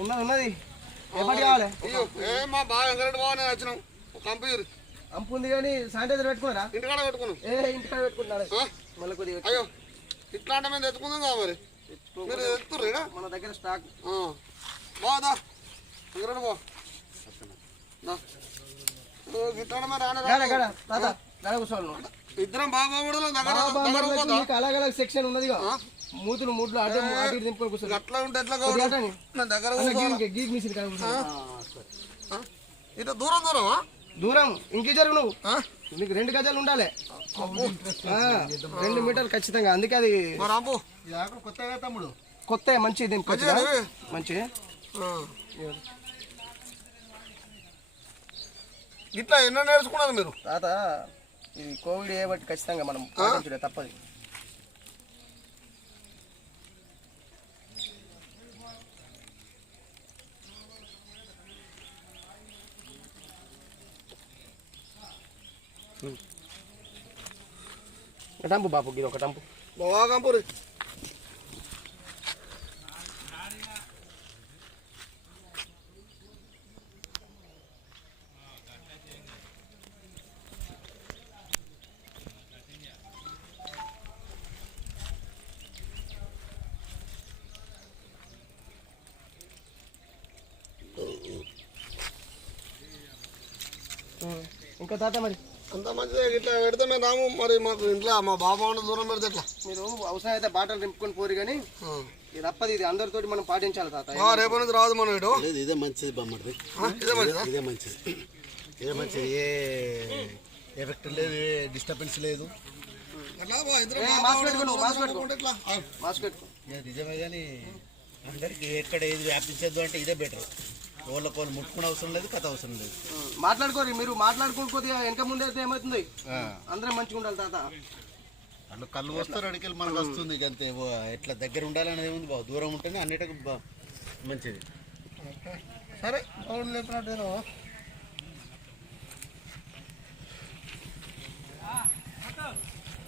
ఉన్నది ఉన్నది. ఎప్పటి కావాలి? మా బాగా వచ్చినాం. అంపు ఉంది కానీ శానిటైజర్ పెట్టుకున్నారా? ఇంటికాడ పెట్టుకున్నాం. ఏ ఇంటికాడ పెట్టుకుంటున్నాడు ఆ? మళ్ళీ కొద్దిగా అయ్యో ఇట్లాంటి మేము తెచ్చుకుందాం కదా మరి? మన దగ్గర స్టాక్. బాదా వెంకరెడ్డి బా. ఇద్దరం బాబా కూడా అలాగ సెక్షన్ ఉన్నదిగా? మూతులు మూతులు అటు అటు దింపుకొని కూర్చోండి. అట్లా ఉంటే ఎట్లా కావాలి. నా దగ్గర గీక్ మిషన్ కాడ కూర్చో. ఆ? ఇటు దూరం దూరమా? దూరం. ఇంకే జరుగు నువ్వు. ఆ? నీకు రెండు గజాలు ఉండాలి. ఆ, రెండు మీటర్లు ఖచ్చితంగా. అందుకే అది కొత్తగా తమ్ముడు? కొత్త మంచి. మంచి ఆ. ఇట్లా ఎన్నో నేర్చుకున్నారు మీరు? తాత ఇది కోవిడ్ ఏ బట్టి ఖచ్చితంగా మనం తప్పదు. ఒక టంపు బాపు ఇది ఒక టంపు బాగా కంపూరి ఇంకా తాత మరి అంత మంచిదే ఇట్లా పెడితే మేము రాము. మరి మాకు ఇంట్లో మా బాబా దూరం పెడితే ఎట్లా? మీరు అవసరం అయితే బాటలు నింపుకొని పోరు కానీ. ఇది తప్పది ఇది అందరితోటి మనం పాటించాలి తాత. ఆ, రేపటి నుంచి రాదు మనం ఇటు లేదు ఇదే మంచిది బొమ్మడిది ఆ, ఇదే మంచిదా? ఇదే మంచిది. ఇదే మంచిది. ఏ ఎఫెక్ట్ లేదు ఏ డిస్టర్బెన్స్ లేదు. నిజమే కానీ అందరికి ఎక్కడ ఏది వ్యాపించద్దు అంటే ఇదే బెటర్ వాళ్ళకోళ్ళు ముట్టుకునే అవసరం లేదు కథ అవసరం లేదు. మాట్లాడుకోరు మీరు మాట్లాడుకుని కొద్దిగా వెనక ముందు అయితే ఏమవుతుంది. అందరం మంచిగా ఉండాలి తాత. వాళ్ళు కళ్ళు వస్తారు అడిగి మనకు వస్తుంది ఇక అంతే. ఓ, ఎట్లా దగ్గర ఉండాలనేది ఉంది బావ దూరం ఉంటేనే అన్నిటికీ బా- మంచిది. సరే లేపినట్టు